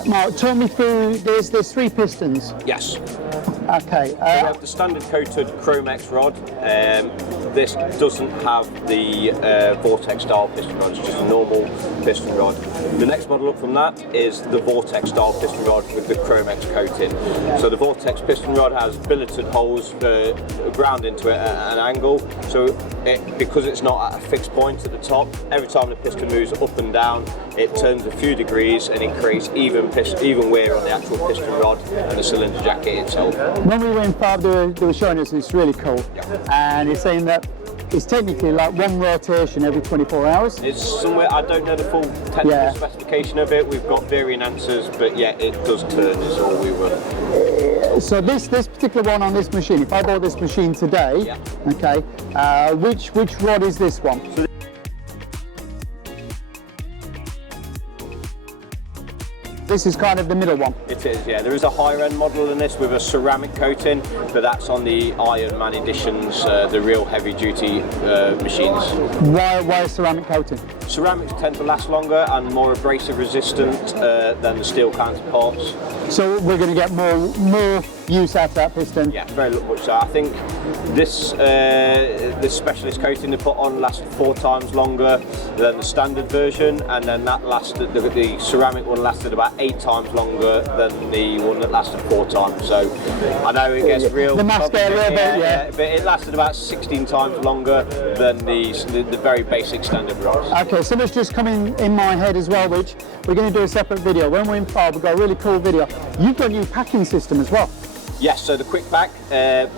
Right, Mark, talk me through, there's 3 pistons. Yes. Okay. So we have the standard coated Chromex rod. This doesn't have the Vortex style piston rod, it's just a normal piston rod. The next model up from that is the Vortex style piston rod with the Chromex coating. So the Vortex piston rod has billeted holes ground into it at an angle, so because it's not at a fixed point at the top, every time the piston moves up and down, it turns a few degrees and it creates even wear on the actual piston rod and the cylinder jacket itself. When we were in Fab, they were showing us, and it's really cool, and it's saying that it's technically like 1 rotation every 24 hours. It's somewhere, I don't know the full technical specification of it, we've got varying answers, but yeah, it does turn is all we run. So this particular one on this machine, if I bought this machine today, okay, which rod is this one? So this is kind of the middle one. It is, yeah. There is a higher end model than this with a ceramic coating, but that's on the Iron Man editions, the real heavy duty machines. Why ceramic coating? Ceramics tend to last longer and more abrasive resistant than the steel counterparts. So we're going to get more use out of that piston? Yeah, very much so. I think this specialist coating they put on lasts 4 times longer than the standard version, and then that lasted, the ceramic one lasted about 8 times longer than the one that lasted 4 times. So I know it gets real. The maths get a little bit, but it lasted about 16 times longer than the very basic standard rods. Okay, so much just coming in my head as well, which we're going to do a separate video. When we're in Fab, we've got a really cool video. You've got a new packing system as well. Yes, so the quick pack,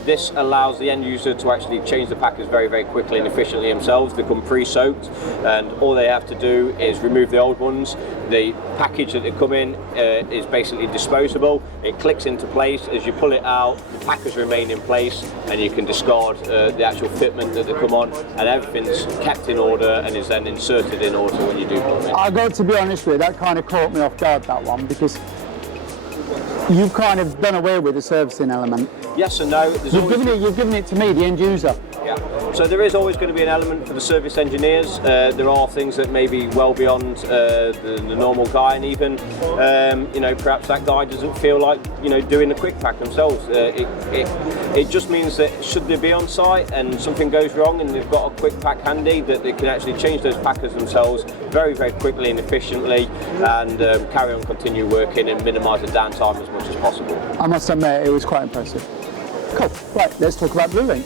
this allows the end user to actually change the packers very, very quickly and efficiently themselves. They come pre-soaked, and all they have to do is remove the old ones. The package that they come in is basically disposable. It clicks into place. As you pull it out, the packers remain in place, and you can discard the actual fitment that they come on, and everything's kept in order and is then inserted in order when you do put them in. I got to be honest with you, that kind of caught me off guard, that one, because you've kind of done away with the servicing element. Yes and no. You've given it to me, the end user. Yeah. So there is always going to be an element for the service engineers. There are things that may be well beyond the normal guy, and even you know, perhaps that guy doesn't feel like, you know, doing the quick pack themselves. It just means that should they be on site and something goes wrong and they've got a quick pack handy, that they can actually change those packers themselves very, very quickly and efficiently, and carry on, continue working and minimise the downtime as much as possible. I must admit, it was quite impressive. Cool. Right, let's talk about Blue Link.